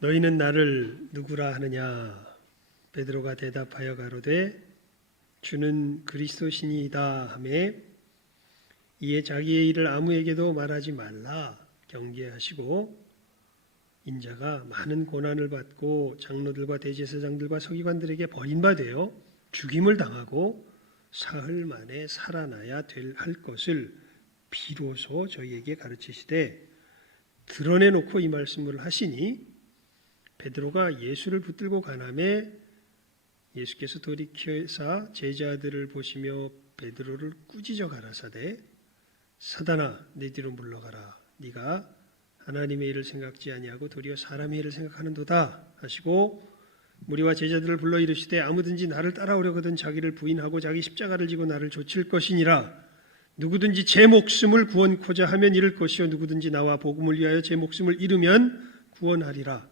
너희는 나를 누구라 하느냐? 베드로가 대답하여 가로되 주는 그리스도시니이다 하매 이에 자기의 일을 아무에게도 말하지 말라 경계하시고 인자가 많은 고난을 받고 장로들과 대제사장들과 서기관들에게 버림받아 죽임을 당하고 사흘 만에 살아나야 할 것을 비로소 저희에게 가르치시되 드러내놓고 이 말씀을 하시니 베드로가 예수를 붙들고 가나매 예수께서 돌이켜사 제자들을 보시며 베드로를 꾸짖어 가라사대 사단아 내 뒤로 물러가라 네가 하나님의 일을 생각지 아니하고 도리어 사람의 일을 생각하는도다 하시고 무리와 제자들을 불러 이르시되 아무든지 나를 따라오려거든 자기를 부인하고 자기 십자가를 지고 나를 좇을 것이니라. 누구든지 제 목숨을 구원코자 하면 잃을 것이요 누구든지 나와 복음을 위하여 제 목숨을 잃으면 구원하리라.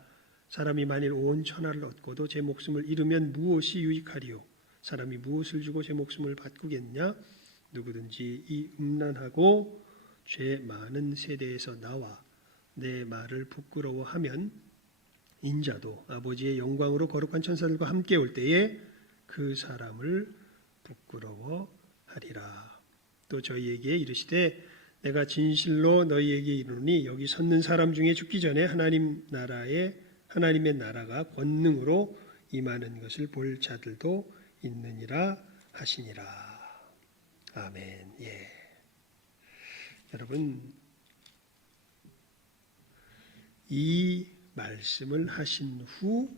사람이 만일 온 천하를 얻고도 제 목숨을 잃으면 무엇이 유익하리요? 사람이 무엇을 주고 제 목숨을 바꾸겠냐? 누구든지 이 음란하고 죄 많은 세대에서 나와 내 말을 부끄러워하면 인자도 아버지의 영광으로 거룩한 천사들과 함께 올 때에 그 사람을 부끄러워하리라. 또 저희에게 이르시되 내가 진실로 너희에게 이르노니 여기 섰는 사람 중에 죽기 전에 하나님의 나라가 권능으로 임하는 것을 볼 자들도 있느니라 하시니라. 아멘. 예. 여러분 이 말씀을 하신 후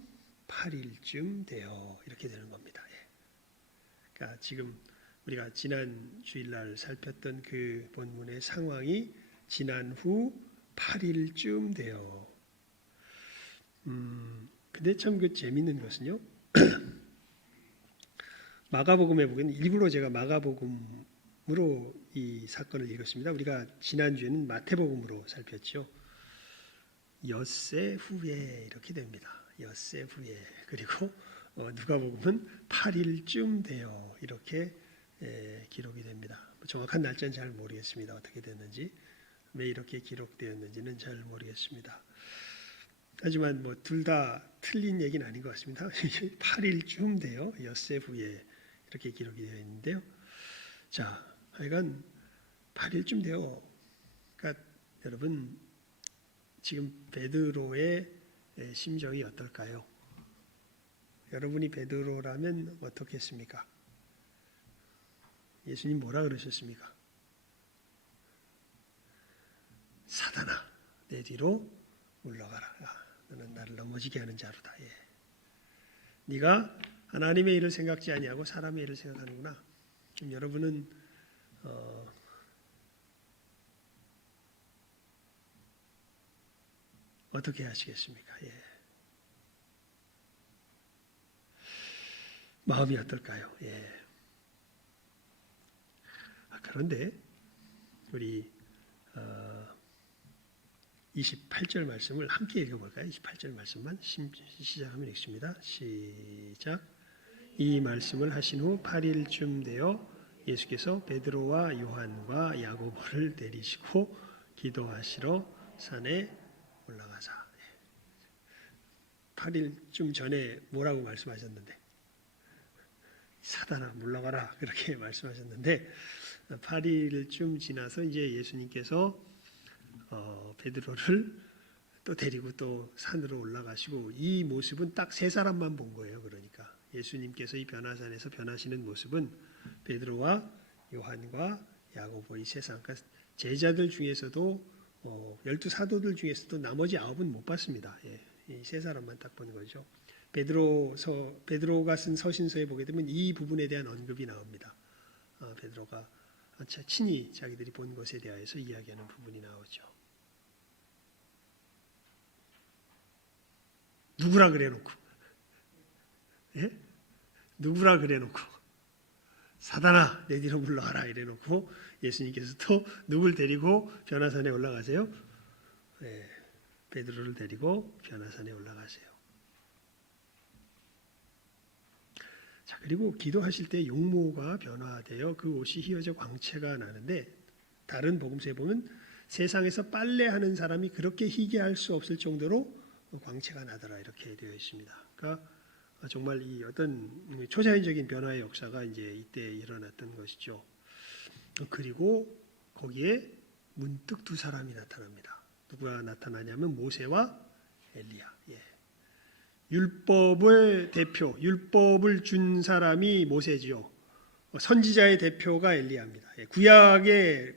8일쯤 되어 이렇게 되는 겁니다. 그러니까 지금 우리가 지난 주일날 살폈던 그 본문의 상황이 지난 후 8일쯤 되어 근데 참 그 재밌는 것은요. 마가복음에 보면 일부러 제가 마가복음으로 이 사건을 읽었습니다. 우리가 지난주에는 마태복음으로 살폈죠. 엿새 후에 이렇게 됩니다. 엿새 후에. 그리고 누가복음은 8일쯤 되어 이렇게 기록이 됩니다. 정확한 날짜는 잘 모르겠습니다. 어떻게 됐는지 왜 이렇게 기록되었는지는 잘 모르겠습니다. 하지만 뭐 둘 다 틀린 얘기는 아닌 것 같습니다. 8일쯤 되어 엿새 후에 이렇게 기록이 되어 있는데요. 자, 하여간 8일쯤 되어 그러니까 여러분 지금 베드로의 심정이 어떨까요? 여러분이 베드로라면 어떻겠습니까? 예수님 뭐라 그러셨습니까? 사단아 내 뒤로 물러가라. 너는 나를 넘어지게 하는 자로다. 예. 네가 하나님의 일을 생각지 아니하고 사람의 일을 생각하는구나. 지금 여러분은 어떻게 하시겠습니까? 예. 마음이 어떨까요? 예. 그런데 우리 28절 말씀을 함께 읽어볼까요? 28절 말씀만 시작하면 읽습니다. 시작. 이 말씀을 하신 후 8일쯤 되어 예수께서 베드로와 요한과 야고보를 내리시고 기도하시러 산에 올라가사. 8일쯤 전에 뭐라고 말씀하셨는데? 사단아 물러가라 그렇게 말씀하셨는데 8일쯤 지나서 이제 예수님께서 베드로를 또 데리고 또 산으로 올라가시고 이 모습은 딱 세 사람만 본 거예요. 그러니까 예수님께서 이 변화산에서 변하시는 모습은 베드로와 요한과 야고보 이 세 사람, 그러니까 제자들 중에서도 12 사도들 중에서도 나머지 9은 못 봤습니다. 예, 이 세 사람만 딱 본 거죠. 베드로가 쓴 서신서에 보게 되면 이 부분에 대한 언급이 나옵니다. 베드로가 친히 자기들이 본 것에 대하여서 이야기하는 부분이 나오죠. 누구라 그래놓고, 예? 누구라 그래놓고, 사단아 내 뒤로 물러가라 이래놓고 예수님께서 또 누굴 데리고 변화산에 올라가세요? 예, 베드로를 데리고 변화산에 올라가세요. 자, 그리고 기도하실 때 용모가 변화되어 그 옷이 휘어져 광채가 나는데 다른 복음서에 보면 세상에서 빨래하는 사람이 그렇게 희게할 수 없을 정도로 광채가 나더라 이렇게 되어 있습니다. 그러니까 정말 이 어떤 초자연적인 변화의 역사가 이제 이때 일어났던 것이죠. 그리고 거기에 문득 두 사람이 나타납니다. 누가 나타나냐면 모세와 엘리야. 예. 율법의 대표, 율법을 준 사람이 모세지요. 선지자의 대표가 엘리야입니다. 예. 구약을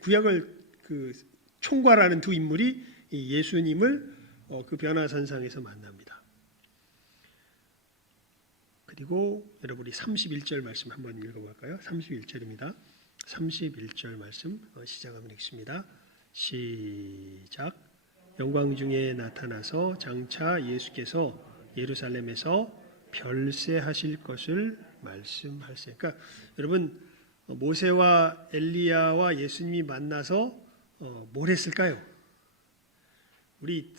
총괄하는 두 인물이 예수님을 그 변화산상에서 만납니다. 그리고 여러분 우리 31절 말씀 한번 읽어볼까요? 31절입니다. 31절 말씀 시작하면 읽습니다. 시작. 영광 중에 나타나서 장차 예수께서 예루살렘에서 별세하실 것을 말씀하세요. 그러니까 여러분 모세와 엘리야와 예수님이 만나서 뭘 했을까요? 우리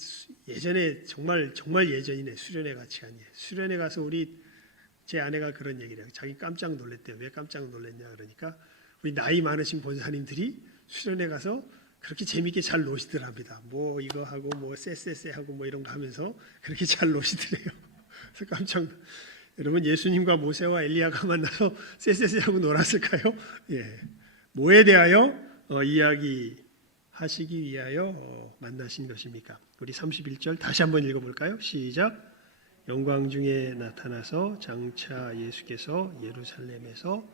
예전에 정말 예전이네. 수련회 같이 간 예. 수련회 가서 제 아내가 그런 얘기를 해요. 자기 깜짝 놀랐대요. 왜 깜짝 놀랐냐 그러니까 우리 나이 많으신 본사님들이 수련회 가서 그렇게 재미있게 잘 노시더랍니다. 뭐 이거 하고 뭐 쎄쎄쎄 하고 뭐 이런 거 하면서 그렇게 잘 노시더래요. 그래서 여러분 예수님과 모세와 엘리야가 만나서 쎄쎄쎄 하고 놀았을까요? 예. 뭐에 대하여 이야기하시기 위하여 만나신 것입니까? 우리 31절 다시 한번 읽어볼까요? 시작. 영광 중에 나타나서 장차 예수께서 예루살렘에서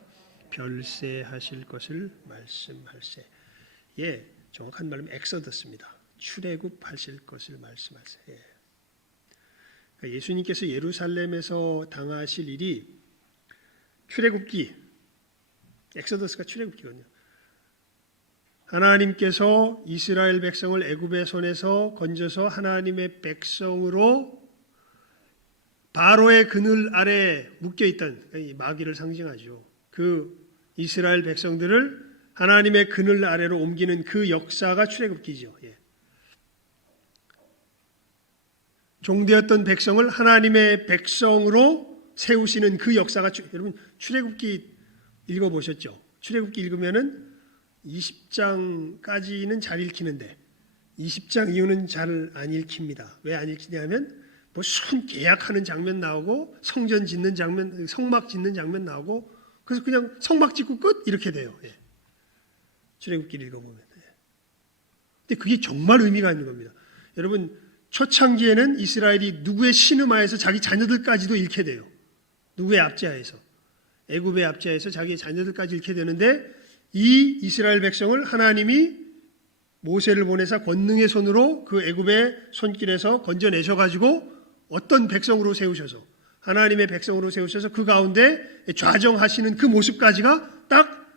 별세하실 것을 말씀할세. 예, 정확한 말은 엑소더스입니다. 출애굽하실 것을 말씀하세. 예. 그러니까 예수님께서 예루살렘에서 당하실 일이 출애굽기, 엑소더스가 출애굽기거든요. 하나님께서 이스라엘 백성을 애굽의 손에서 건져서 하나님의 백성으로 바로의 그늘 아래 묶여있던 마귀를 상징하죠. 그 이스라엘 백성들을 하나님의 그늘 아래로 옮기는 그 역사가 출애굽기죠. 예. 종되었던 백성을 하나님의 백성으로 세우시는 그 역사가 여러분 출애굽기 읽어보셨죠? 출애굽기 읽으면은 20장까지는 잘 읽히는데 20장 이후는 잘 안 읽힙니다. 왜 안 읽히냐면 무슨 계약하는 장면 나오고 성전 짓는 장면, 성막 짓는 장면 나오고 그래서 그냥 성막 짓고 끝 이렇게 돼요. 예. 출애굽기를 읽어보면. 예. 근데 그게 정말 의미가 있는 겁니다. 여러분 초창기에는 이스라엘이 누구의 신음하에서 자기 자녀들까지도 잃게 돼요. 누구의 압제하에서. 애굽의 압제하에서 자기의 자녀들까지 잃게 되는데 이 이스라엘 백성을 하나님이 모세를 보내사 권능의 손으로 그 애굽의 손길에서 건져내셔가지고 어떤 백성으로 세우셔서 하나님의 백성으로 세우셔서 그 가운데 좌정하시는 그 모습까지가 딱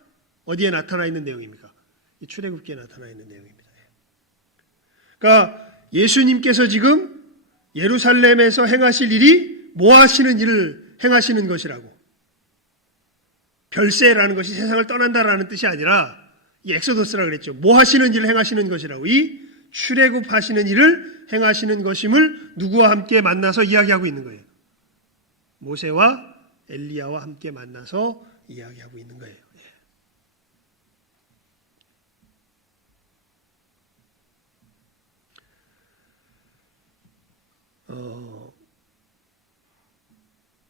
어디에 나타나 있는 내용입니까? 이 출애굽기에 나타나 있는 내용입니다. 그러니까 예수님께서 지금 예루살렘에서 행하실 일이 뭐 하시는 일을 행하시는 것이라고. 별세라는 것이 세상을 떠난다라는 뜻이 아니라 이 엑소더스라 그랬죠. 뭐 하시는 일을 행하시는 것이라고. 이 출애굽하시는 일을 행하시는 것임을 누구와 함께 만나서 이야기하고 있는 거예요. 모세와 엘리야와 함께 만나서 이야기하고 있는 거예요.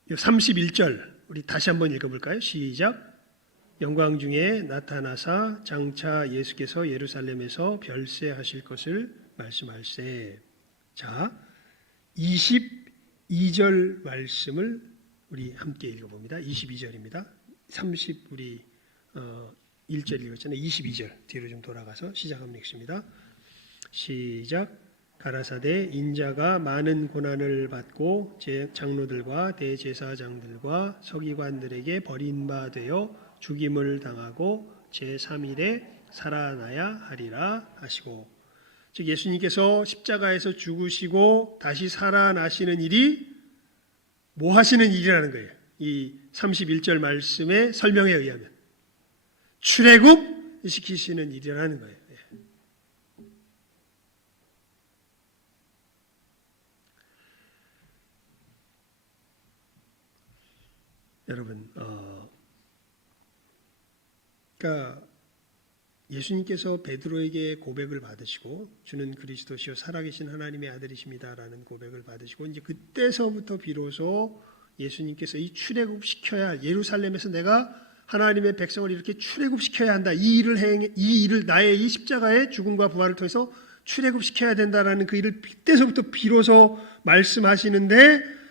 예. 31절 우리 다시 한번 읽어볼까요? 시작. 영광 중에 나타나사 장차 예수께서 예루살렘에서 별세하실 것을 말씀할세. 자, 22절 말씀을 우리 함께 읽어봅니다. 22절입니다. 30 우리 1절 읽었잖아요. 22절 뒤로 좀 돌아가서 시작하면 읽습니다. 시작. 가라사대 인자가 많은 고난을 받고 장로들과 대제사장들과 서기관들에게 버린 바 되어 죽임을 당하고 제3일에 살아나야 하리라 하시고, 즉 예수님께서 십자가에서 죽으시고 다시 살아나시는 일이 뭐 하시는 일이라는 거예요. 이 31절 말씀의 설명에 의하면 출애굽 시키시는 일이라는 거예요. 여러분, 그러니까 예수님께서 베드로에게 고백을 받으시고 주는 그리스도시요 살아계신 하나님의 아들이십니다라는 고백을 받으시고 이제 그때서부터 비로소 예수님께서 이 출애굽시켜야 예루살렘에서 내가 하나님의 백성을 이렇게 출애굽시켜야 한다. 이 일을 나의 이 십자가의 죽음과 부활을 통해서 출애굽시켜야 된다라는 그 일을 그때서부터 비로소 말씀하시는데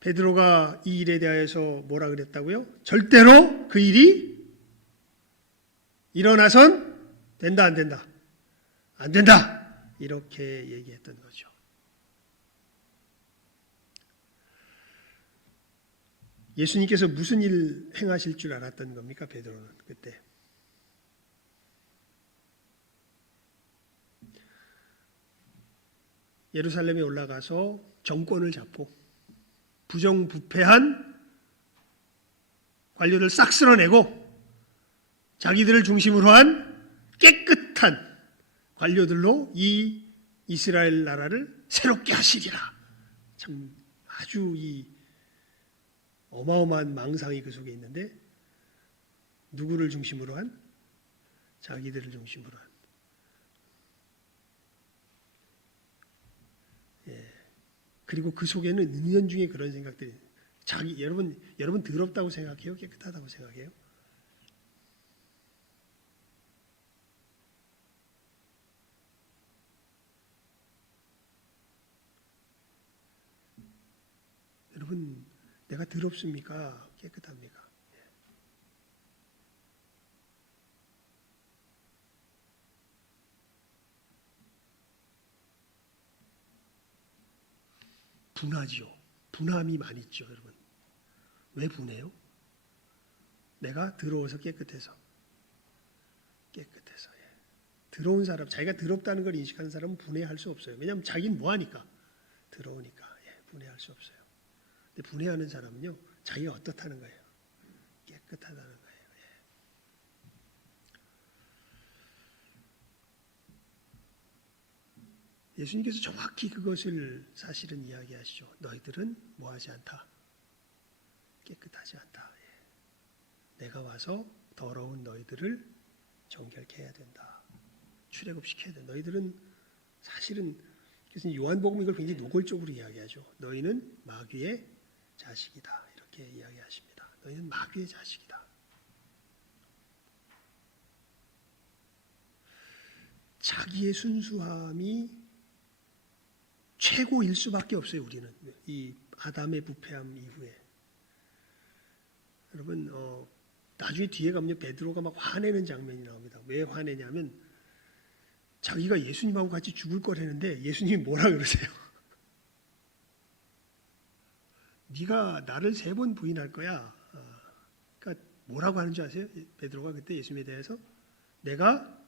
베드로가 이 일에 대하여서 뭐라 그랬다고요? 절대로 그 일이 일어나선 된다 안 된다? 안 된다. 이렇게 얘기했던 거죠. 예수님께서 무슨 일 행하실 줄 알았던 겁니까? 베드로는 그때. 예루살렘에 올라가서 정권을 잡고 부정부패한 관료들 싹 쓸어내고 자기들을 중심으로 한 깨끗한 관료들로 이 이스라엘 나라를 새롭게 하시리라. 참 아주 이 어마어마한 망상이 그 속에 있는데 누구를 중심으로 한? 자기들을 중심으로 한. 예. 그리고 그 속에는 은연중에 그런 생각들이 여러분 더럽다고 생각해요? 깨끗하다고 생각해요? 여러분 내가 더럽습니까? 깨끗합니까? 분하지요. 분함이 많이 있죠, 여러분. 왜 분해요? 내가 더러워서 깨끗해서. 깨끗해서. 예. 더러운 사람, 자기가 더럽다는 걸 인식하는 사람은 분해할 수 없어요. 왜냐하면 자기는 뭐하니까? 더러우니까. 예, 분해할 수 없어요. 근데 분해하는 사람은요, 자기가 어떻다는 거예요? 깨끗하다는 거예요. 예. 예수님께서 정확히 그것을 사실은 이야기하시죠. 너희들은 뭐하지 않다? 깨끗하지 않다. 예. 내가 와서 더러운 너희들을 정결케 해야 된다. 출애굽시켜야 된다. 너희들은 사실은 그래서 요한복음 이걸 굉장히 노골적으로 이야기하죠. 너희는 마귀의 자식이다. 이렇게 이야기하십니다. 너희는 마귀의 자식이다. 자기의 순수함이 최고일 수밖에 없어요. 우리는 이 아담의 부패함 이후에 여러분 나중에 뒤에 가면 베드로가 막 화내는 장면이 나옵니다. 왜 화내냐면 자기가 예수님하고 같이 죽을 거라는데 예수님이 뭐라 그러세요? 네가 나를 3번 부인할 거야. 그러니까 뭐라고 하는 줄 아세요? 베드로가 그때 예수님에 대해서 내가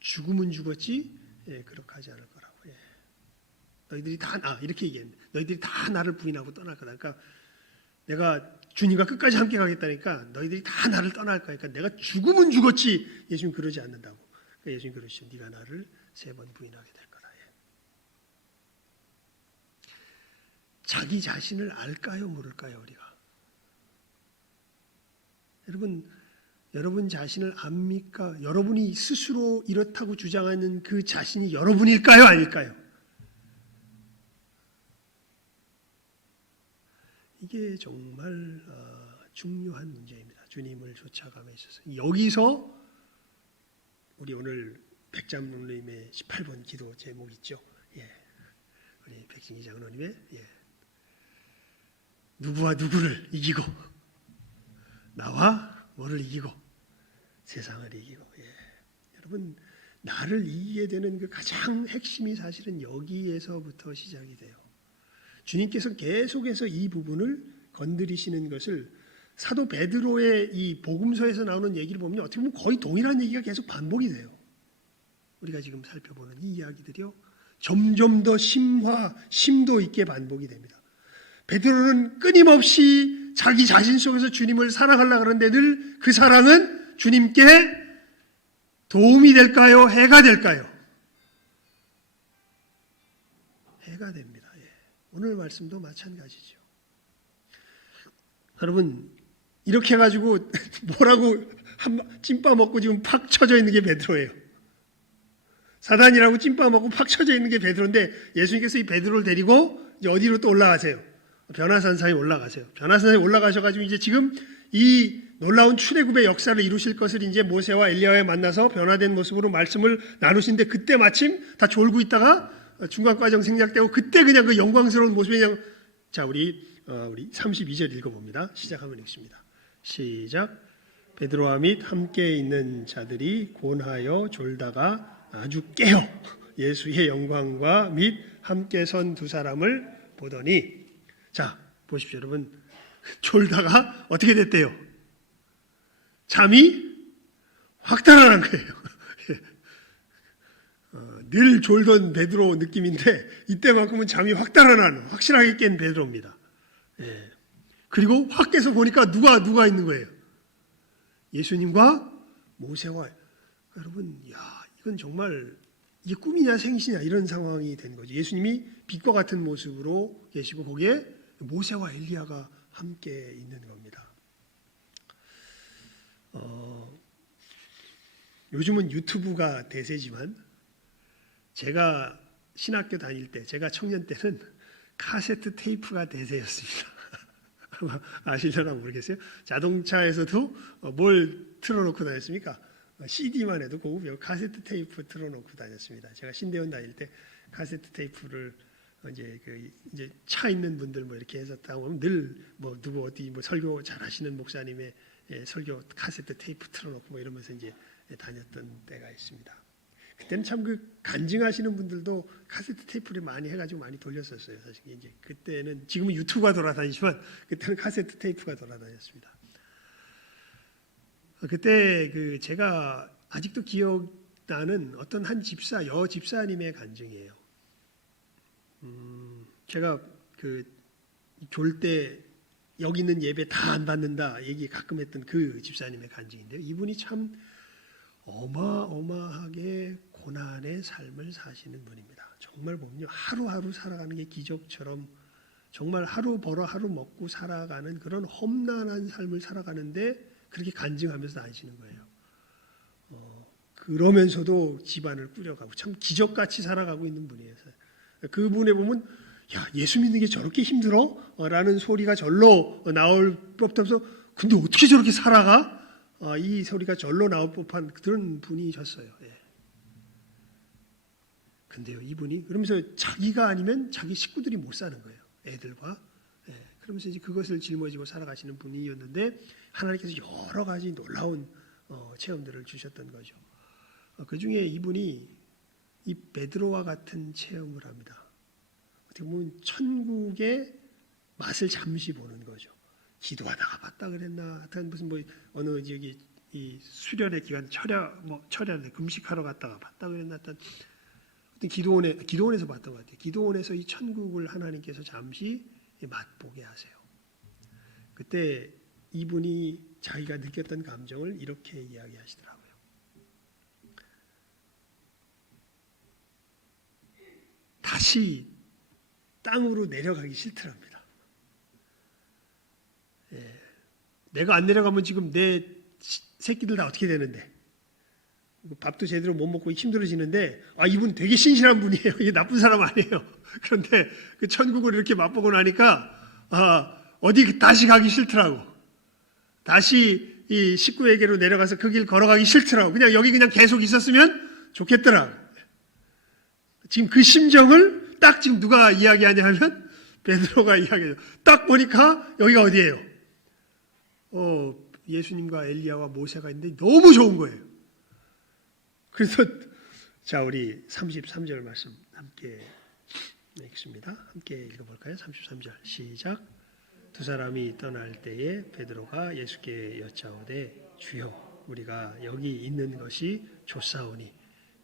죽으면 죽었지 그렇게 하지 않을 거라고. 예. 너희들이 다 이렇게 얘기했는데 너희들이 다 나를 부인하고 떠날 거다. 그러니까 내가 주님과 끝까지 함께 가겠다니까 너희들이 다 나를 떠날 거니까 내가 죽으면 죽었지 예수님 그러지 않는다고. 그러니까 예수님 그러시죠. 네가 나를 3번 부인하게 될 거다. 예. 자기 자신을 알까요? 모를까요? 우리가? 여러분 자신을 압니까? 여러분이 스스로 이렇다고 주장하는 그 자신이 여러분일까요? 아닐까요? 이게 정말 중요한 문제입니다. 주님을 쫓아감에 있어서. 여기서 우리 오늘 백장로님의 18번 기도 제목 있죠? 예. 우리 백진기 장로님의 누구와 누구를 이기고 나와 뭐를 이기고 세상을 이기고. 예. 여러분 나를 이기게 되는 그 가장 핵심이 사실은 여기에서부터 시작이 돼요. 주님께서 계속해서 이 부분을 건드리시는 것을 사도 베드로의 이 복음서에서 나오는 얘기를 보면 어떻게 보면 거의 동일한 얘기가 계속 반복이 돼요. 우리가 지금 살펴보는 이 이야기들이요. 점점 더 심도 있게 반복이 됩니다. 베드로는 끊임없이 자기 자신 속에서 주님을 사랑하려고 하는데 늘 그 사랑은 주님께 도움이 될까요? 해가 될까요? 해가 됩니다. 예. 오늘 말씀도 마찬가지죠. 여러분 이렇게 해가지고 뭐라고 찐빠 먹고 지금 팍 쳐져 있는 게 베드로예요. 사단이라고 찐빠 먹고 팍 쳐져 있는 게 베드로인데 예수님께서 이 베드로를 데리고 이제 어디로 또 올라가세요? 변화산상에 올라가세요. 변화산상에 올라가셔가지고 이제 지금 이 놀라운 출애굽의 역사를 이루실 것을 이제 모세와 엘리야에 만나서 변화된 모습으로 말씀을 나누신데 그때 마침 다 졸고 있다가 중간 과정 생략되고 그때 그냥 그 영광스러운 모습이 그냥 자 우리 32절 읽어봅니다. 시작하면 읽습니다. 시작. 베드로와 및 함께 있는 자들이 곤하여 졸다가 아주 깨어 예수의 영광과 및 함께 선 두 사람을 보더니 자 보십시오 여러분 졸다가 어떻게 됐대요? 잠이 확 달아난 거예요. 늘 졸던 베드로 느낌인데 이때만큼은 잠이 확 달아난 확실하게 깬 베드로입니다. 그리고 확 깨서 보니까 누가 있는 거예요? 예수님과 모세와 여러분 이건 정말 이게 꿈이냐 생시냐 이런 상황이 된 거죠. 예수님이 빛과 같은 모습으로 계시고 거기에 모세와 엘리야가 함께 있는 겁니다. 요즘은 유튜브가 대세지만 제가 신학교 다닐 때 제가 청년 때는 카세트 테이프가 대세였습니다. 아마 아시려나 모르겠어요. 자동차에서도 뭘 틀어놓고 다녔습니까? CD만 해도 고급 카세트 테이프 틀어놓고 다녔습니다. 제가 신대원 다닐 때 카세트 테이프를 이제 차 있는 분들 뭐 이렇게 해서 보면 늘 뭐 누구 어디 뭐 설교 잘하시는 목사님의 설교 카세트 테이프 틀어놓고 뭐 이러면서 이제 다녔던 때가 있습니다. 그때는 참 그 간증하시는 분들도 카세트 테이프를 많이 해가지고 많이 돌렸었어요. 사실 이제 그때는 지금은 유튜브가 돌아다니지만 그때는 카세트 테이프가 돌아다녔습니다. 그때 제가 아직도 기억나는 어떤 한 여 집사님의 간증이에요. 제가 졸 때 여기 있는 예배 다 안 받는다 얘기 가끔 했던 그 집사님의 간증인데요. 이분이 참 어마어마하게 고난의 삶을 사시는 분입니다. 정말 보면요 하루하루 살아가는 게 기적처럼 정말 하루 벌어 하루 먹고 살아가는 그런 험난한 삶을 살아가는데 그렇게 간증하면서 다니시는 거예요. 그러면서도 집안을 꾸려가고 참 기적같이 살아가고 있는 분이에요. 그분에 보면 야 예수 믿는 게 저렇게 힘들어? 라는 소리가 절로 나올 법도 없어. 근데 어떻게 저렇게 살아가? 이 소리가 절로 나올 법한 그런 분이셨어요. 근데요 이분이 그러면서 자기가 아니면 자기 식구들이 못 사는 거예요. 애들과. 그러면서 이제 그것을 짊어지고 살아가시는 분이었는데 하나님께서 여러 가지 놀라운 체험들을 주셨던 거죠. 그 중에 이분이 이 베드로와 같은 체험을 합니다. 어떻게 보면 천국의 맛을 잠시 보는 거죠. 기도하다가 봤다 그랬나? 하여튼 무슨 어느 지역이 이 수련의 기간 철야에 금식하러 갔다가 봤다 그랬나? 하여튼 기도원에서 봤던 것 같아요. 기도원에서 이 천국을 하나님께서 잠시 맛보게 하세요. 그때 이분이 자기가 느꼈던 감정을 이렇게 이야기하시더라고요. 다시 땅으로 내려가기 싫더랍니다. 내가 안 내려가면 지금 내 새끼들 다 어떻게 되는데 밥도 제대로 못 먹고 힘들어지는데 이분 되게 신실한 분이에요. 이게 나쁜 사람 아니에요. 그런데 그 천국을 이렇게 맛보고 나니까 어디 다시 가기 싫더라고. 다시 이 식구에게로 내려가서 그 길 걸어가기 싫더라고. 그냥 여기 그냥 계속 있었으면 좋겠더라고. 지금 그 심정을 딱 지금 누가 이야기하냐 하면 베드로가 이야기해요. 딱 보니까 여기가 어디예요? 예수님과 엘리야와 모세가 있는데 너무 좋은 거예요. 그래서 자 우리 33절 말씀 함께 읽습니다. 함께 읽어볼까요? 33절 시작. 두 사람이 떠날 때에 베드로가 예수께 여짜오되 주여 우리가 여기 있는 것이 좋사오니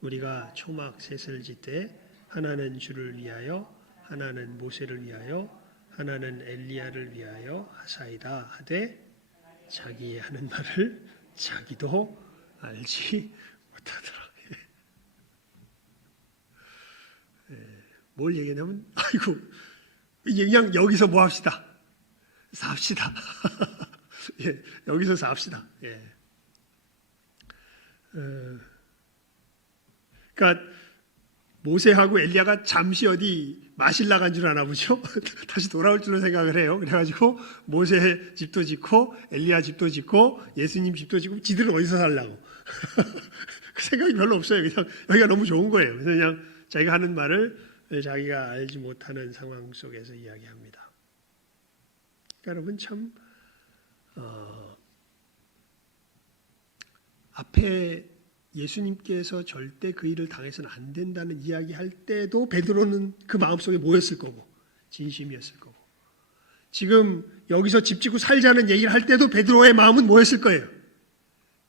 우리가 초막 셋을 짓되 하나는 주를 위하여 하나는 모세를 위하여 하나는 엘리야를 위하여 하사이다 하되 자기 하는 말을 자기도 알지 못하더라. 뭘 얘기하냐면 그냥 여기서 뭐 합시다. 삽시다. 여기서 삽시다. 그러니까 모세하고 엘리야가 잠시 어디 마실 나간 줄 아나 보죠. 다시 돌아올 줄로 생각을 해요. 그래가지고 모세 집도 짓고 엘리야 집도 짓고 예수님 집도 짓고 지들은 어디서 살라고. 그 생각이 별로 없어요. 그냥 여기가 너무 좋은 거예요. 그래서 그냥 자기가 하는 말을 자기가 알지 못하는 상황 속에서 이야기합니다. 그러니까 여러분 참 앞에 예수님께서 절대 그 일을 당해서는 안 된다는 이야기할 때도 베드로는 그 마음속에 뭐였을 거고 진심이었을 거고 지금 여기서 집 짓고 살자는 얘기를 할 때도 베드로의 마음은 뭐였을 거예요?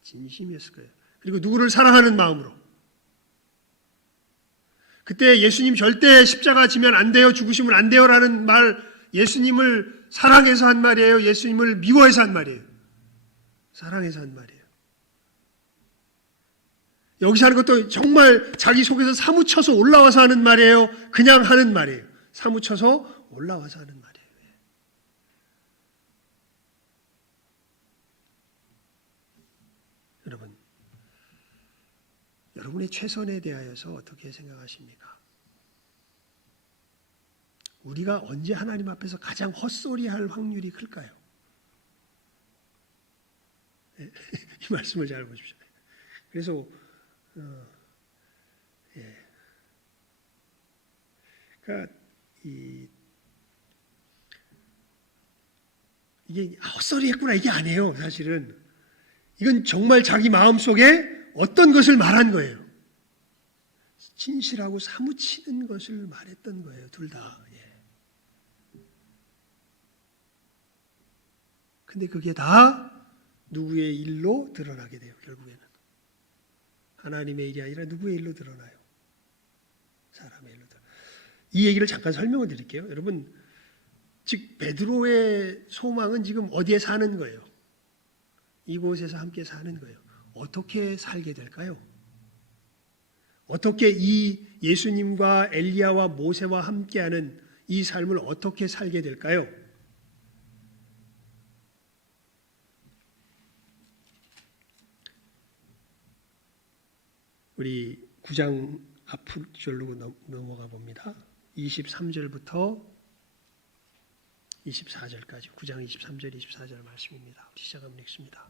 진심이었을 거예요. 그리고 누구를 사랑하는 마음으로. 그때 예수님 절대 십자가 지면 안 돼요, 죽으시면 안 돼요라는 말 예수님을 사랑해서 한 말이에요? 예수님을 미워해서 한 말이에요? 사랑해서 한 말이에요. 여기서 하는 것도 정말 자기 속에서 사무쳐서 올라와서 하는 말이에요? 그냥 하는 말이에요? 사무쳐서 올라와서 하는 말이에요. 여러분, 여러분의 최선에 대하여서 어떻게 생각하십니까? 우리가 언제 하나님 앞에서 가장 헛소리할 확률이 클까요? 이 말씀을 잘 보십시오. 그래서 그러니까 이게 헛소리했구나 이게 아니에요. 사실은 이건 정말 자기 마음속에 어떤 것을 말한 거예요. 진실하고 사무치는 것을 말했던 거예요. 둘 다. 근데 그게 다 누구의 일로 드러나게 돼요. 결국에는 하나님의 일이 아니라 누구의 일로 드러나요? 사람의 일로 드러나요. 이 얘기를 잠깐 설명을 드릴게요. 여러분, 즉 베드로의 소망은 지금 어디에 사는 거예요? 이곳에서 함께 사는 거예요. 어떻게 살게 될까요? 어떻게 이 예수님과 엘리야와 모세와 함께하는 이 삶을 어떻게 살게 될까요? 우리 9장 앞줄로 넘어가 봅니다. 23절부터 24절까지 9장 23절 24절 말씀입니다. 우리 시작하면 읽습니다.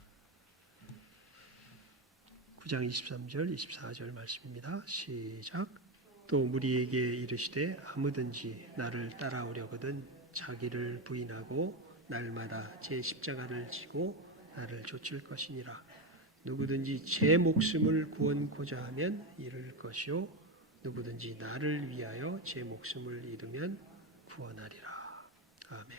9장 23절 24절 말씀입니다. 시작. 또 무리에게 이르시되 아무든지 나를 따라오려거든 자기를 부인하고 날마다 제 십자가를 지고 나를 좇을 것이니라. 누구든지 제 목숨을 구원코자 하면 잃을 것이요 누구든지 나를 위하여 제 목숨을 잃으면 구원하리라. 아멘.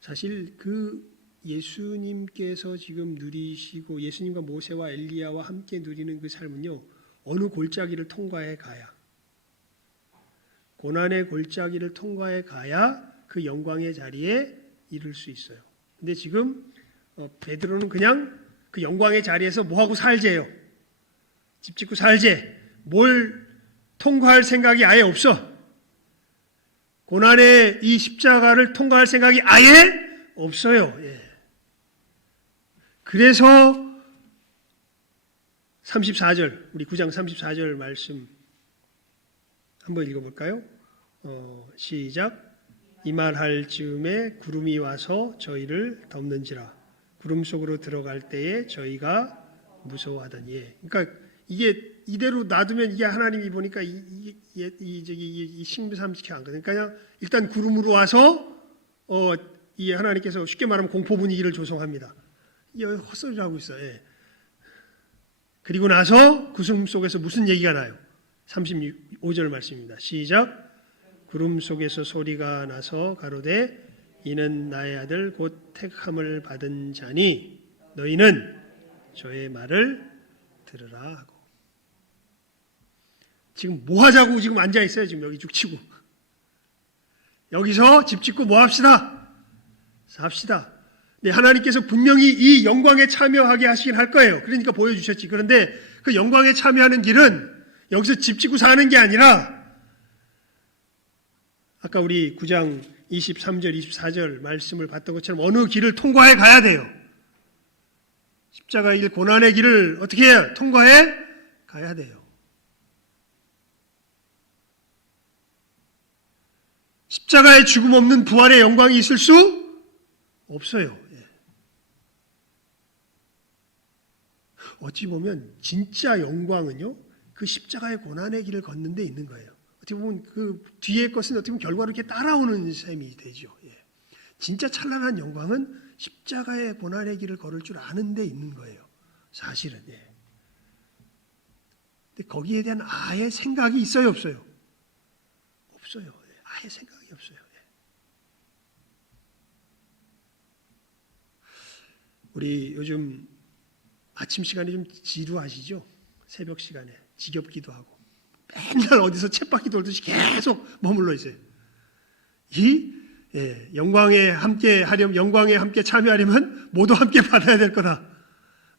사실 그 예수님께서 지금 누리시고 예수님과 모세와 엘리야와 함께 누리는 그 삶은요, 어느 골짜기를 통과해 가야, 고난의 골짜기를 통과해 가야 그 영광의 자리에 이를 수 있어요. 근데 지금 베드로는 그냥 그 영광의 자리에서 뭐하고 살재요? 집 짓고 살재. 뭘 통과할 생각이 아예 없어. 고난의 이 십자가를 통과할 생각이 아예 없어요. 그래서 34절, 우리 9장 34절 말씀 한번 읽어볼까요? 시작. 이 말할 즈음에 구름이 와서 저희를 덮는지라. 구름 속으로 들어갈 때에 저희가 무서워하더니. 그러니까 이게 이대로 놔두면 이게 하나님이 보니까 이 신비삼지케 안 거든요. 그러니까 일단 구름으로 와서 이 하나님께서 쉽게 말하면 공포 분위기를 조성합니다. 이게 헛소리를 하고 있어요. 그리고 나서 구름 속에서 무슨 얘기가 나요? 35절 말씀입니다. 시작. 구름 속에서 소리가 나서 가로되 이는 나의 아들 곧 택함을 받은 자니 너희는 저의 말을 들으라 하고. 지금 뭐 하자고 지금 앉아 있어요. 지금 여기 죽치고 여기서 집 짓고 뭐 합시다. 삽시다. 네, 하나님께서 분명히 이 영광에 참여하게 하시긴 할 거예요. 그러니까 보여주셨지. 그런데 그 영광에 참여하는 길은 여기서 집 짓고 사는 게 아니라 아까 우리 9장 23절 24절 말씀을 봤던 것처럼 어느 길을 통과해 가야 돼요. 십자가의 길, 고난의 길을 어떻게 해야 통과해 가야 돼요. 십자가의 죽음 없는 부활의 영광이 있을 수 없어요. 어찌 보면 진짜 영광은요, 그 십자가의 고난의 길을 걷는 데 있는 거예요. 어떻게 보면 그 뒤에 것은 어떻게 보면 결과로 이렇게 따라오는 셈이 되죠. 진짜 찬란한 영광은 십자가의 고난의 길을 걸을 줄 아는 데 있는 거예요. 사실은. 근데 거기에 대한 아예 생각이 있어요, 없어요? 없어요. 아예 생각이 없어요. 우리 요즘 아침 시간에 좀 지루하시죠? 새벽 시간에 지겹기도 하고 맨날 어디서 쳇바퀴 돌듯이 계속 머물러 있어요. 영광에 함께 하려면, 영광에 함께 참여하려면 모두 함께 받아야 될 거다.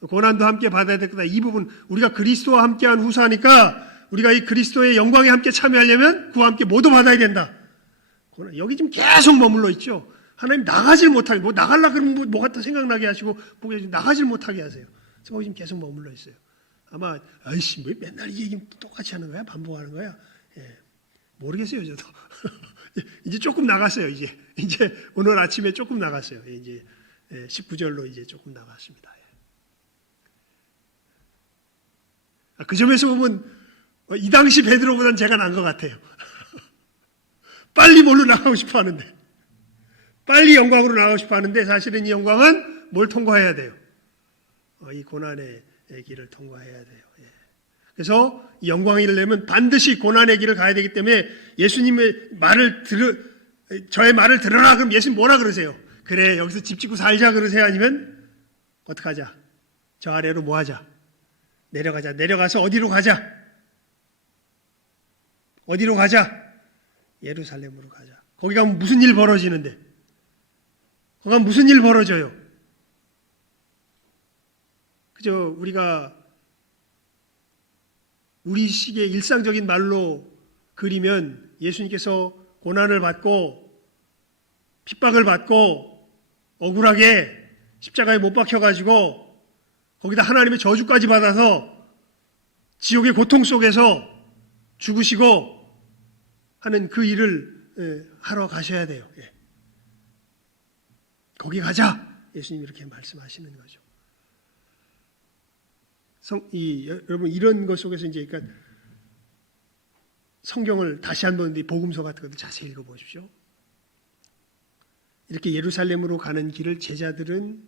고난도 함께 받아야 될 거다. 이 부분, 우리가 그리스도와 함께한 후사니까 우리가 이 그리스도의 영광에 함께 참여하려면 그와 함께 모두 받아야 된다. 여기 지금 계속 머물러 있죠. 하나님 나가질 못하게, 뭐 나가려고 그러면 뭐가 또 생각나게 하시고 나가질 못하게 하세요. 그래서 거기 지금 계속 머물러 있어요. 아마 아이씨 뭐 맨날 이 얘기 똑같이 하는 거야? 반복하는 거야? 모르겠어요, 저도. 이제 조금 나갔어요. 이제 오늘 아침에 조금 나갔어요. 이제 19절로 이제 조금 나갔습니다. 그 점에서 보면 이 당시 베드로보다는 제가 난 것 같아요. 빨리 뭘로 나가고 싶어 하는데, 빨리 영광으로 나가고 싶어 하는데, 사실은 이 영광은 뭘 통과해야 돼요? 이 고난의 길을 통과해야 돼요. 그래서 이 영광을 이루려면 반드시 고난의 길을 가야 되기 때문에 예수님의 말을 저의 말을 들어라. 그럼 예수님 뭐라 그러세요? 그래, 여기서 집 짓고 살자 그러세요? 아니면 어떡하자? 저 아래로 뭐 하자? 내려가자. 내려가서 어디로 가자? 어디로 가자? 예루살렘으로 가자. 거기 가면 무슨 일 벌어지는데? 거기 가면 무슨 일 벌어져요? 그저 우리가 우리식의 일상적인 말로 그리면 예수님께서 고난을 받고 핍박을 받고 억울하게 십자가에 못 박혀가지고 거기다 하나님의 저주까지 받아서 지옥의 고통 속에서 죽으시고 하는 그 일을 하러 가셔야 돼요. 거기 가자. 예수님 이렇게 말씀하시는 거죠. 여러분 이런 것 속에서 이제 그러니까 성경을 다시 한번 복음서 같은 것도 자세히 읽어보십시오. 이렇게 예루살렘으로 가는 길을 제자들은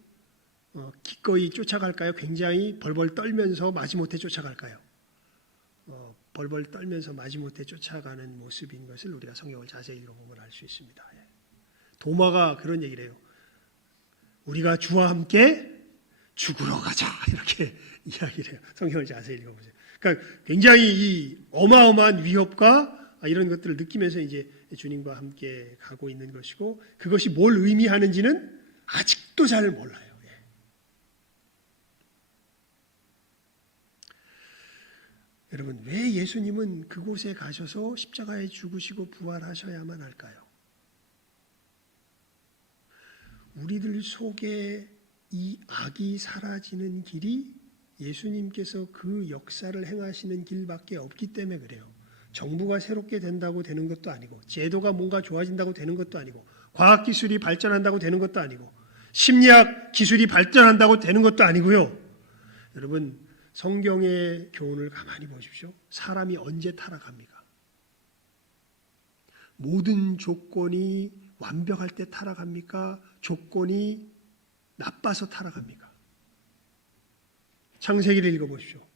기꺼이 쫓아갈까요? 굉장히 벌벌 떨면서 마지못해 쫓아갈까요? 벌벌 떨면서 마지못해 쫓아가는 모습인 것을 우리가 성경을 자세히 읽어보면 알 수 있습니다. 도마가 그런 얘기를 해요. 우리가 주와 함께 죽으러 가자 이렇게 이야기를 해요. 성경을 자세히 읽어보세요. 그러니까 굉장히 이 어마어마한 위협과 이런 것들을 느끼면서 이제 주님과 함께 가고 있는 것이고 그것이 뭘 의미하는지는 아직도 잘 몰라요. 여러분 왜 예수님은 그곳에 가셔서 십자가에 죽으시고 부활하셔야만 할까요? 우리들 속에 이 악이 사라지는 길이 예수님께서 그 역사를 행하시는 길밖에 없기 때문에 그래요. 정부가 새롭게 된다고 되는 것도 아니고 제도가 뭔가 좋아진다고 되는 것도 아니고 과학기술이 발전한다고 되는 것도 아니고 심리학 기술이 발전한다고 되는 것도 아니고요. 여러분 성경의 교훈을 가만히 보십시오. 사람이 언제 타락합니까? 모든 조건이 완벽할 때 타락합니까? 조건이 나빠서 타락합니까? 창세기를 읽어보십시오.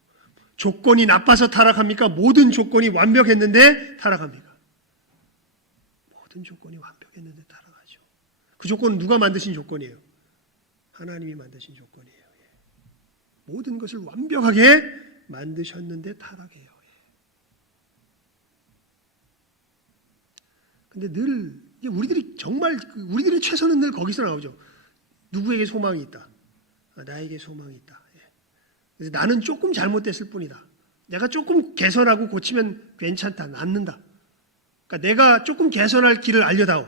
조건이 나빠서 타락합니까? 모든 조건이 완벽했는데 타락합니까? 모든 조건이 완벽했는데 타락하죠. 그 조건은 누가 만드신 조건이에요? 하나님이 만드신 조건이에요. 모든 것을 완벽하게 만드셨는데 타락해요. 근데 늘 우리들이 정말 우리들의 최선은 늘 거기서 나오죠. 누구에게 소망이 있다. 나에게 소망이 있다. 그래서 나는 조금 잘못됐을 뿐이다. 내가 조금 개선하고 고치면 괜찮다. 낫는다. 그러니까 내가 조금 개선할 길을 알려다오.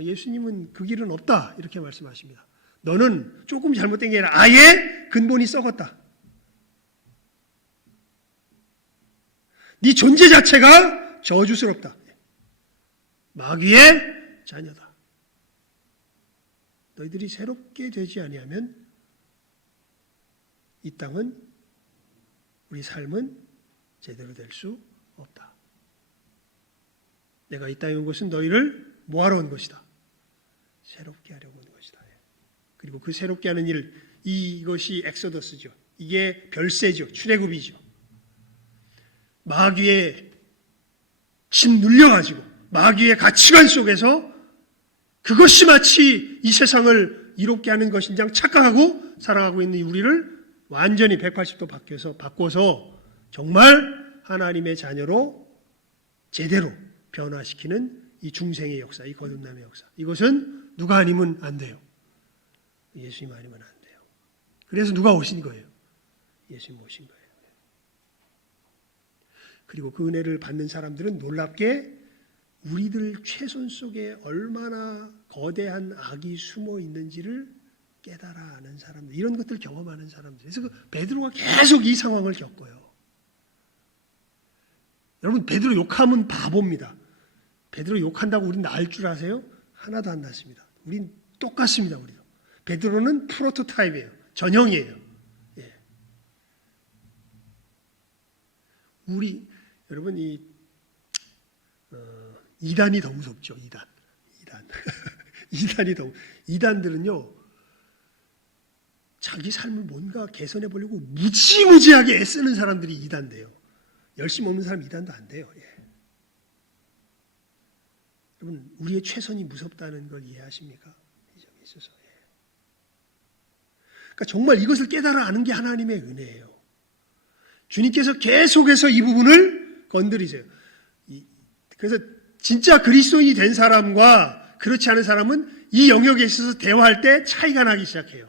예수님은 그 길은 없다. 이렇게 말씀하십니다. 너는 조금 잘못된 게 아니라 아예 근본이 썩었다. 네 존재 자체가 저주스럽다. 마귀의 자녀다. 너희들이 새롭게 되지 아니하면 이 땅은, 우리 삶은 제대로 될 수 없다. 내가 이 땅에 온 것은 너희를 뭐하러 온 것이다? 새롭게 하려고 온 것이다. 그리고 그 새롭게 하는 일, 이것이 엑소더스죠. 이게 별세죠. 출애굽이죠. 마귀의 침 눌려가지고 마귀의 가치관 속에서 그것이 마치 이 세상을 이롭게 하는 것인 양 착각하고 살아가고 있는 우리를 완전히 180도 바꿔서 정말 하나님의 자녀로 제대로 변화시키는 이 중생의 역사, 이 거듭남의 역사. 이것은 누가 아니면 안 돼요. 예수님 아니면 안 돼요. 그래서 누가 오신 거예요? 예수님 오신 거예요. 그리고 그 은혜를 받는 사람들은 놀랍게 우리들 최손 속에 얼마나 거대한 악이 숨어 있는지를 깨달아 아는 사람들, 이런 것들을 경험하는 사람들. 그래서 베드로가 계속 이 상황을 겪어요. 여러분, 베드로 욕하면 바보입니다. 베드로 욕한다고 우린 나을 줄 아세요? 하나도 안 났습니다. 우린 똑같습니다. 우리도. 베드로는 프로토타입이에요. 전형이에요. 예. 여러분, 이단이 더 무섭죠. 이단. 이단들은요, 자기 삶을 뭔가 개선해 보려고 무지무지하게 애쓰는 사람들이 이단돼요. 열심 없는 사람 이단도 안 돼요. 예. 여러분, 우리의 최선이 무섭다는 걸 이해하십니까? 이 점에 있어서. 예. 그러니까 정말 이것을 깨달아 아는 게 하나님의 은혜예요. 주님께서 계속해서 이 부분을 건드리세요. 그래서 진짜 그리스도인이 된 사람과 그렇지 않은 사람은 이 영역에 있어서 대화할 때 차이가 나기 시작해요.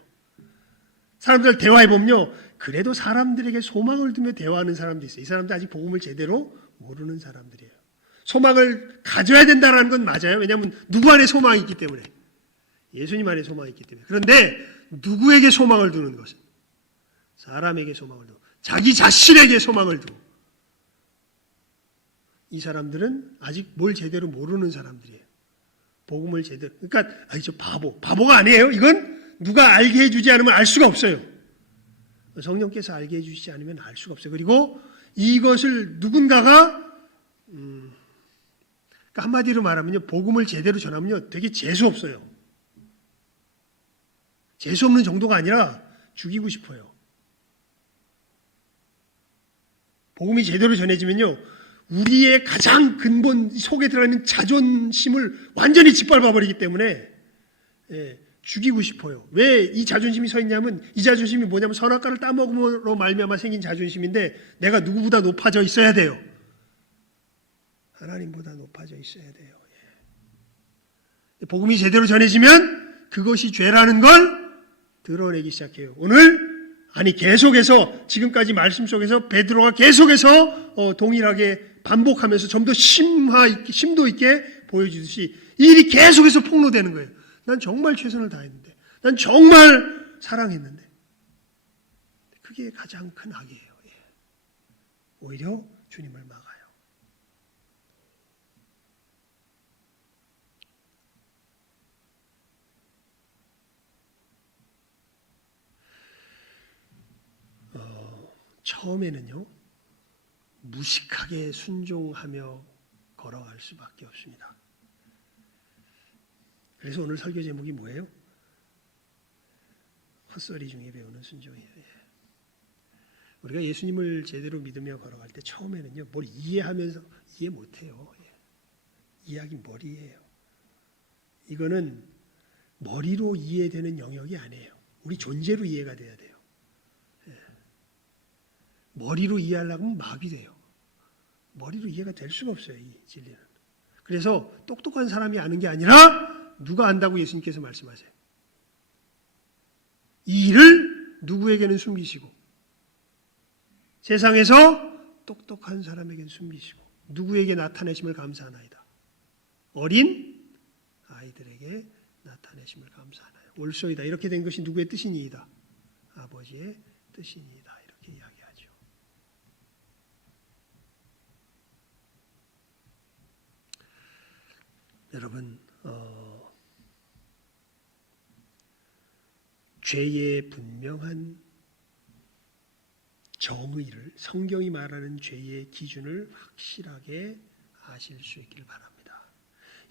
사람들 대화해보면요, 그래도 사람들에게 소망을 두며 대화하는 사람도 있어요. 이 사람들 아직 복음을 제대로 모르는 사람들이에요. 소망을 가져야 된다는 건 맞아요. 왜냐하면 누구 안에 소망이 있기 때문에. 예수님 안에 소망이 있기 때문에. 그런데 누구에게 소망을 두는 것은? 사람에게 소망을 두고, 자기 자신에게 소망을 두고. 이 사람들은 아직 뭘 제대로 모르는 사람들이에요. 복음을 제대로. 그러니까 저 바보가 아니에요. 이건 누가 알게 해주지 않으면 알 수가 없어요. 성령께서 알게 해주시지 않으면 알 수가 없어요. 그리고 이것을 누군가가 그러니까 한마디로 말하면요, 복음을 제대로 전하면요, 되게 재수 없어요. 재수 없는 정도가 아니라 죽이고 싶어요. 복음이 제대로 전해지면요, 우리의 가장 근본 속에 들어있는 자존심을 완전히 짓밟아버리기 때문에 죽이고 싶어요. 왜 이 자존심이 서 있냐면, 이 자존심이 뭐냐면 선악과를 따먹음으로 말미암아 생긴 자존심인데, 내가 누구보다 높아져 있어야 돼요. 하나님보다 높아져 있어야 돼요. 복음이 제대로 전해지면 그것이 죄라는 걸 드러내기 시작해요. 계속해서 지금까지 말씀 속에서 베드로가 계속해서 동일하게 반복하면서 좀 더 심도 있게 보여주듯이 이 일이 계속해서 폭로되는 거예요. 난 정말 최선을 다했는데, 난 정말 사랑했는데. 그게 가장 큰 악이에요. 오히려 주님을 막아요. 처음에는요, 무식하게 순종하며 걸어갈 수밖에 없습니다. 그래서 오늘 설교 제목이 뭐예요? 헛소리 중에 배우는 순종이에요. 우리가 예수님을 제대로 믿으며 걸어갈 때 처음에는요, 뭘 이해하면서 이해 못해요. 이해하기 머리예요. 이거는 머리로 이해되는 영역이 아니에요. 우리 존재로 이해가 돼야 돼요. 머리로 이해하려면 마비돼요. 머리로 이해가 될 수가 없어요, 이 진리는. 그래서 똑똑한 사람이 아는 게 아니라 누가 안다고 예수님께서 말씀하세요. 이 일을 누구에게는 숨기시고, 세상에서 똑똑한 사람에게는 숨기시고, 누구에게 나타내심을 감사하나이다. 어린 아이들에게 나타내심을 감사하나요. 옳소이다. 이렇게 된 것이 누구의 뜻이니이다? 아버지의 뜻이니이다. 이렇게 이야기하죠. 여러분, 죄의 분명한 정의를, 성경이 말하는 죄의 기준을 확실하게 아실 수 있기를 바랍니다.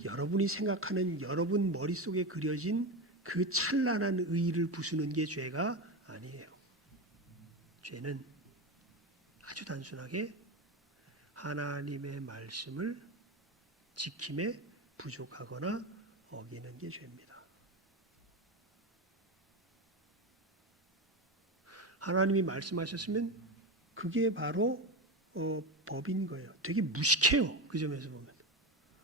여러분이 생각하는 여러분 머릿속에 그려진 그 찬란한 의의를 부수는 게 죄가 아니에요. 죄는 아주 단순하게 하나님의 말씀을 지킴에 부족하거나 어기는 게 죄입니다. 하나님이 말씀하셨으면 그게 바로 법인 거예요. 되게 무식해요. 그 점에서 보면.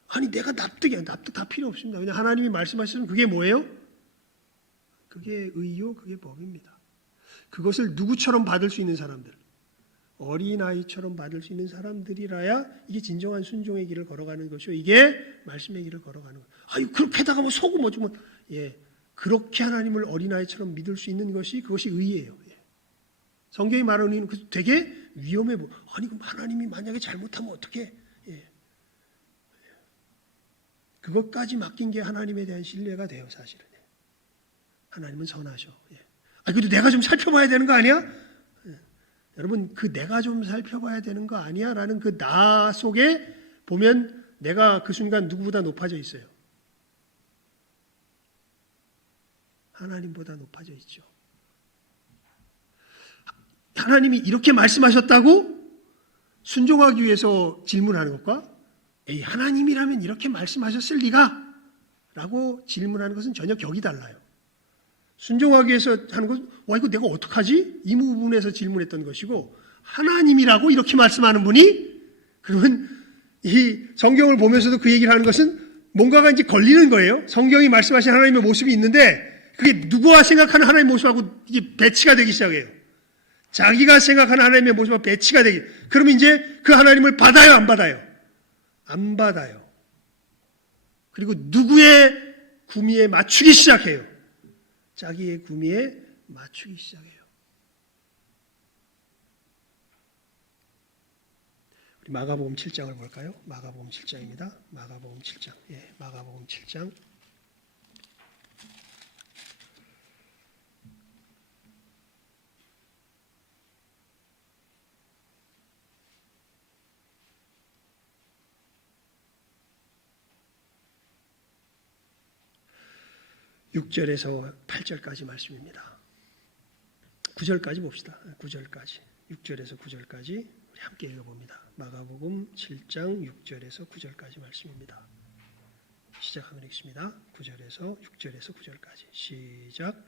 아니 내가 납득 다 필요 없습니다. 그냥 하나님이 말씀하셨으면 그게 뭐예요? 그게 의요, 그게 법입니다. 그것을 누구처럼 받을 수 있는 사람들, 어린아이처럼 받을 수 있는 사람들이라야 이게 진정한 순종의 길을 걸어가는 것이요. 이게 말씀의 길을 걸어가는 거예요. 아유 그렇게다가 뭐 속고 뭐 좀 그렇게 하나님을 어린아이처럼 믿을 수 있는 것이 그것이 의예요. 성경이 말하는 의는 되게 위험해 보여. 아니 그럼 하나님이 만약에 잘못하면 어떻게? 그것까지 맡긴 게 하나님에 대한 신뢰가 돼요, 사실은. 하나님은 선하셔. 그래도 내가 좀 살펴봐야 되는 거 아니야? 여러분, 그 내가 좀 살펴봐야 되는 거 아니야? 라는 그 나 속에 보면 내가 그 순간 누구보다 높아져 있어요. 하나님보다 높아져 있죠. 하나님이 이렇게 말씀하셨다고 순종하기 위해서 질문하는 것과 에이, 하나님이라면 이렇게 말씀하셨을 리가? 라고 질문하는 것은 전혀 격이 달라요. 순종하기 위해서 하는 것은 와 이거 내가 어떡하지? 이 부분에서 질문했던 것이고 하나님이라고 이렇게 말씀하는 분이 그러면 이 성경을 보면서도 그 얘기를 하는 것은 뭔가가 이제 걸리는 거예요. 성경이 말씀하신 하나님의 모습이 있는데 그게 누구와 생각하는 하나님의 모습하고 이게 배치가 되기 시작해요. 자기가 생각하는 하나님의 모습과 배치가 되기. 그러면 이제 그 하나님을 받아요, 안 받아요? 안 받아요. 그리고 누구의 구미에 맞추기 시작해요. 자기의 구미에 맞추기 시작해요. 우리 마가복음 7장을 볼까요? 마가복음 7장입니다. 마가복음 7장. 마가복음 7장. 6절에서 8절까지 말씀입니다. 9절까지 봅시다. 9절까지. 6절에서 9절까지 우리 함께 읽어봅니다. 마가복음 7장 6절에서 9절까지 말씀입니다. 시작하면 읽습니다. 9절에서 6절에서 9절까지. 시작.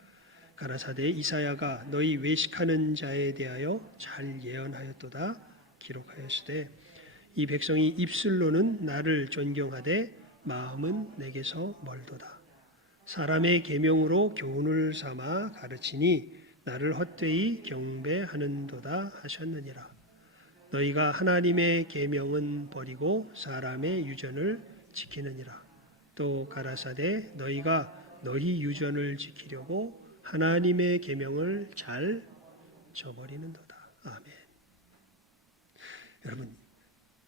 가라사대 이사야가 너희 외식하는 자에 대하여 잘 예언하였도다 기록하였으되 이 백성이 입술로는 나를 존경하되 마음은 내게서 멀도다. 사람의 계명으로 교훈을 삼아 가르치니 나를 헛되이 경배하는도다 하셨느니라. 너희가 하나님의 계명은 버리고 사람의 유전을 지키느니라. 또 가라사대 너희가 너희 유전을 지키려고 하나님의 계명을 잘 저버리는도다. 아멘. 여러분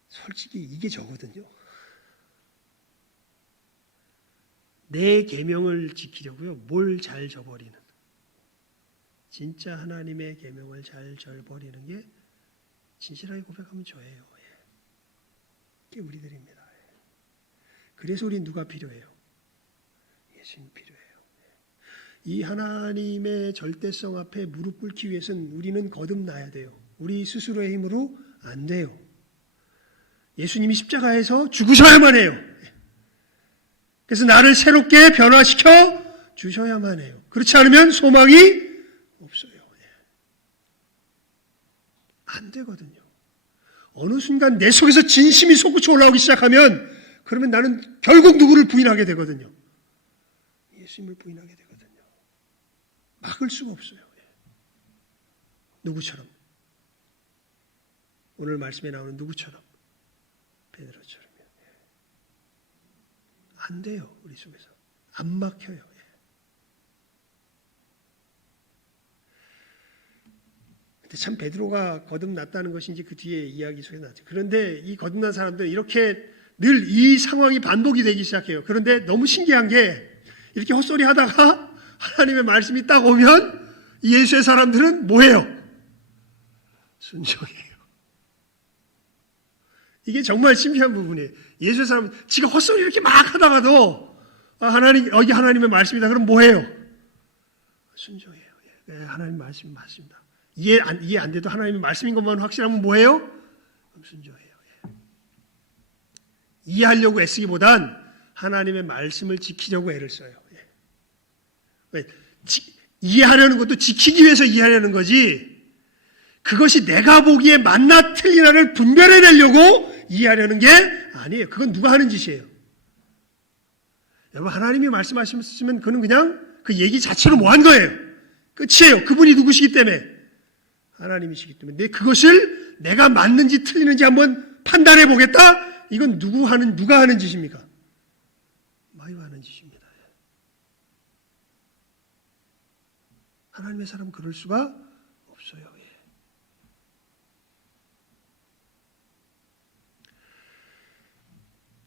솔직히 이게 저거든요. 내 계명을 지키려고요. 뭘 잘 저버리는. 진짜 하나님의 계명을 잘 저버리는 게 진실하게 고백하면 저예요. 그게 우리들입니다. 그래서 우리 누가 필요해요? 예수님 필요해요. 이 하나님의 절대성 앞에 무릎 꿇기 위해서는 우리는 거듭나야 돼요. 우리 스스로의 힘으로 안 돼요. 예수님이 십자가에서 죽으셔야만 해요. 그래서 나를 새롭게 변화시켜 주셔야만 해요. 그렇지 않으면 소망이 없어요. 안 되거든요. 어느 순간 내 속에서 진심이 솟구쳐 올라오기 시작하면 그러면 나는 결국 누구를 부인하게 되거든요. 예수님을 부인하게 되거든요. 막을 수가 없어요. 누구처럼? 오늘 말씀에 나오는 누구처럼? 베드로처럼. 안 돼요. 우리 속에서. 안 막혀요. 근데 참 베드로가 거듭났다는 것인지 그 뒤에 이야기 속에 나죠. 그런데 이 거듭난 사람들은 이렇게 늘 이 상황이 반복이 되기 시작해요. 그런데 너무 신기한 게 이렇게 헛소리 하다가 하나님의 말씀이 딱 오면 이 예수의 사람들은 뭐예요? 순종해요. 이게 정말 신기한 부분이에요. 예수의 사람은 지가 헛소리 이렇게 막 하다가도 여기 하나님의 말씀이다. 그럼 뭐예요? 순종해요. 하나님 말씀이 맞습니다. 이해 안 돼도 하나님의 말씀인 것만 확실하면 뭐예요? 그럼 순종해요. 이해하려고 애쓰기보단 하나님의 말씀을 지키려고 애를 써요. 왜? 이해하려는 것도 지키기 위해서 이해하려는 거지, 그것이 내가 보기에 맞나 틀리나를 분별해내려고 이해하려는 게 아니에요. 그건 누가 하는 짓이에요. 여러분, 하나님이 말씀하셨으면 그는 그냥 그 얘기 자체로 뭐 한 거예요. 끝이에요. 그분이 누구시기 때문에, 하나님이시기 때문에. 그것을 내가 맞는지 틀리는지 한번 판단해 보겠다. 이건 누가 하는 짓입니까? 마귀가 하는 짓입니다. 하나님의 사람은 그럴 수가 없어요.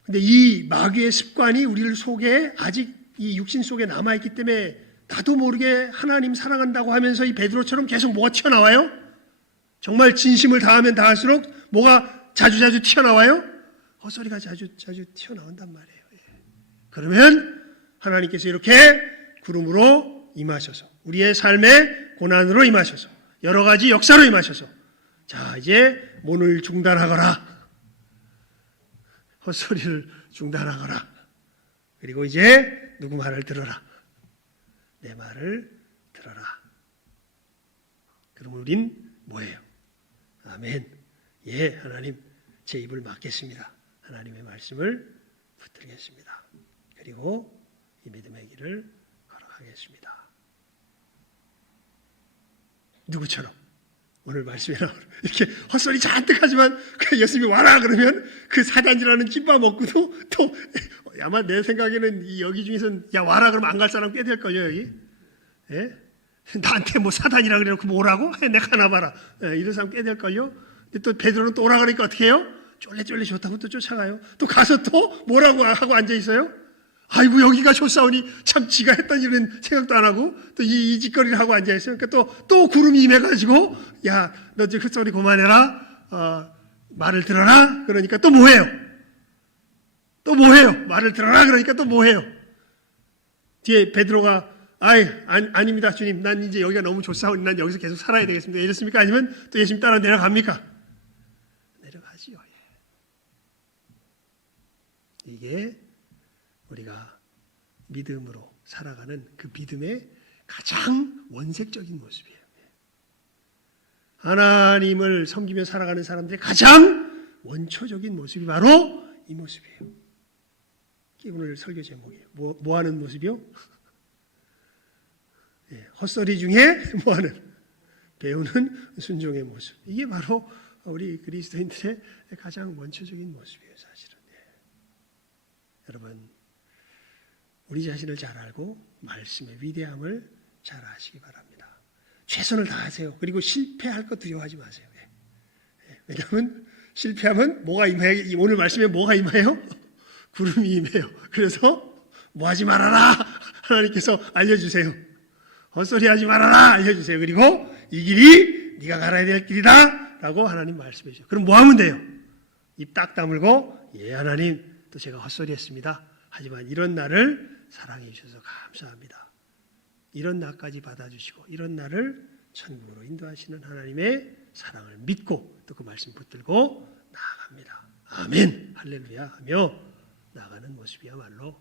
근데 이 마귀의 습관이 우리를 속에 아직 이 육신 속에 남아있기 때문에 나도 모르게 하나님 사랑한다고 하면서 이 베드로처럼 계속 뭐가 튀어나와요? 정말 진심을 다하면 다할수록 뭐가 자주자주 튀어나와요? 헛소리가 자주 튀어나온단 말이에요. 그러면 하나님께서 이렇게 구름으로 임하셔서, 우리의 삶의 고난으로 임하셔서, 여러 가지 역사로 임하셔서, 자, 이제 문을 중단하거라, 헛소리를 중단하거라, 그리고 이제 누구 말을 들어라, 내 말을 들어라. 그럼 우린 뭐예요? 아멘. 예, 하나님, 제 입을 막겠습니다. 하나님의 말씀을 붙들겠습니다. 그리고 이 믿음의 길을 걸어가겠습니다. 누구처럼? 오늘 말씀에 나오는 이렇게 헛소리 잔뜩 하지만 그 예수님이 와라 그러면 그 사단이라는 찐밥 먹고도 또 아마 내 생각에는 여기 중에서는 야 와라 그러면 안 갈 사람 꽤 될 거예요. 여기. 예? 나한테 뭐 사단이라 그래놓고 뭐라고? 내가 하나 봐라. 예, 이런 사람 꽤 될 걸요. 근데 또 베드로는 또 오라 그러니까 어떻게 해요? 쫄래쫄래 좋다고 또 쫓아가요. 또 가서 또 뭐라고 하고 앉아 있어요? 아이고 여기가 좋사오니 참 지가 했던 일은 생각도 안 하고 또 이 짓거리를 하고 앉아 있어요. 그러니까 또 구름이 임해가지고 야 너 이제 헛소리 그만해라. 말을 들어라. 그러니까 또 뭐해요? 또 뭐해요? 말을 들어라. 그러니까 또 뭐해요? 뒤에 베드로가 아닙니다 주님, 난 이제 여기가 너무 좋사오니 난 여기서 계속 살아야 되겠습니다. 이랬습니까? 아니면 또 예수님 따라 내려갑니까? 내려가지요. 이게 우리가 믿음으로 살아가는 그 믿음의 가장 원색적인 모습이에요. 하나님을 섬기며 살아가는 사람들의 가장 원초적인 모습이 바로 이 모습이에요. 이게 오늘 설교 제목이에요. 뭐 하는 모습이요? 헛소리 중에 뭐 하는? 배우는 순종의 모습. 이게 바로 우리 그리스도인들의 가장 원초적인 모습이에요, 사실은. 여러분, 우리 자신을 잘 알고 말씀의 위대함을 잘 아시기 바랍니다. 최선을 다하세요. 그리고 실패할 것 두려워하지 마세요. 왜냐하면 실패하면 뭐가 임해요? 오늘 말씀에 뭐가 임해요? 구름이 임해요. 그래서 뭐 하지 말아라 하나님께서 알려주세요. 헛소리하지 말아라 알려주세요. 그리고 이 길이 네가 갈아야 될 길이다 라고 하나님 말씀해 주세요. 그럼 뭐 하면 돼요? 입 딱 다물고 예 하나님, 또 제가 헛소리했습니다. 하지만 이런 나를 사랑해 주셔서 감사합니다. 이런 나까지 받아주시고 이런 나를 천국으로 인도하시는 하나님의 사랑을 믿고 또 그 말씀 붙들고 나아갑니다. 아멘 할렐루야 하며 나가는 모습이야말로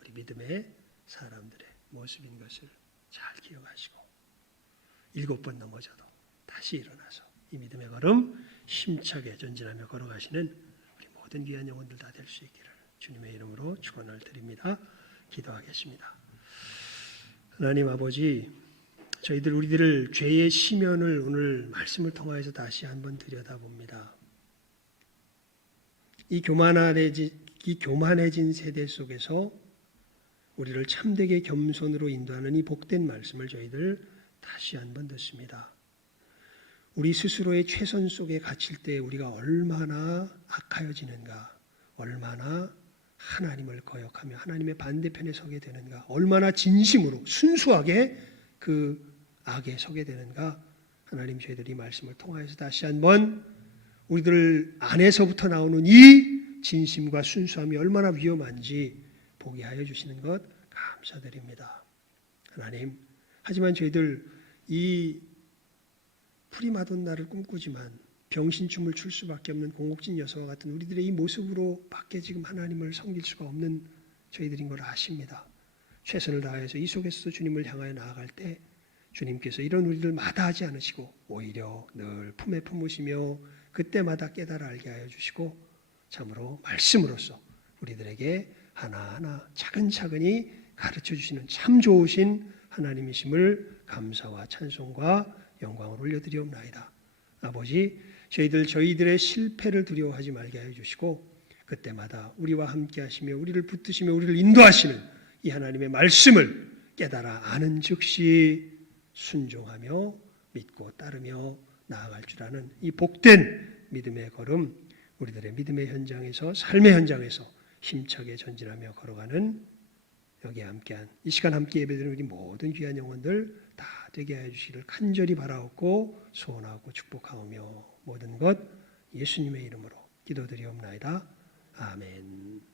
우리 믿음의 사람들의 모습인 것을 잘 기억하시고 7번 넘어져도 다시 일어나서 이 믿음의 걸음 힘차게 전진하며 걸어가시는 우리 모든 귀한 영혼들 다 될 수 있기를 주님의 이름으로 축원을 드립니다. 기도하겠습니다. 하나님 아버지, 우리들을 죄의 시면을 오늘 말씀을 통하여서 다시 한번 들여다봅니다. 이 교만해진 세대 속에서 우리를 참되게 겸손으로 인도하는 이 복된 말씀을 저희들 다시 한번 듣습니다. 우리 스스로의 최선 속에 갇힐 때 우리가 얼마나 악하여지는가, 얼마나 하나님을 거역하며 하나님의 반대편에 서게 되는가, 얼마나 진심으로 순수하게 그 악에 서게 되는가. 하나님 저희들이 말씀을 통하여서 다시 한번 우리들 안에서부터 나오는 이 진심과 순수함이 얼마나 위험한지 보게 하여 주시는 것 감사드립니다. 하나님, 하지만 저희들 이 프리마돈나를 꿈꾸지만 병신춤을 출 수밖에 없는 공곡진 여서와 같은 우리들의 이 모습으로 밖에 지금 하나님을 섬길 수가 없는 저희들인 걸 아십니다. 최선을 다해서 이 속에서도 주님을 향하여 나아갈 때 주님께서 이런 우리를 마다하지 않으시고 오히려 늘 품에 품으시며 그때마다 깨달아 알게 하여 주시고 참으로 말씀으로써 우리들에게 하나하나 차근차근히 가르쳐 주시는 참 좋으신 하나님이심을 감사와 찬송과 영광을 올려드리옵나이다. 아버지, 저희들의 실패를 두려워하지 말게 하여 주시고 그때마다 우리와 함께 하시며 우리를 붙드시며 우리를 인도하시는 이 하나님의 말씀을 깨달아 아는 즉시 순종하며 믿고 따르며 나아갈 줄 아는 이 복된 믿음의 걸음, 우리들의 믿음의 현장에서, 삶의 현장에서 힘차게 전진하며 걸어가는 여기에 함께한 이 시간 함께 예배드리는 우리 모든 귀한 영혼들 다 되게 하여 주시기를 간절히 바라옵고 소원하고 축복하오며 모든 것 예수님의 이름으로 기도드리옵나이다. 아멘.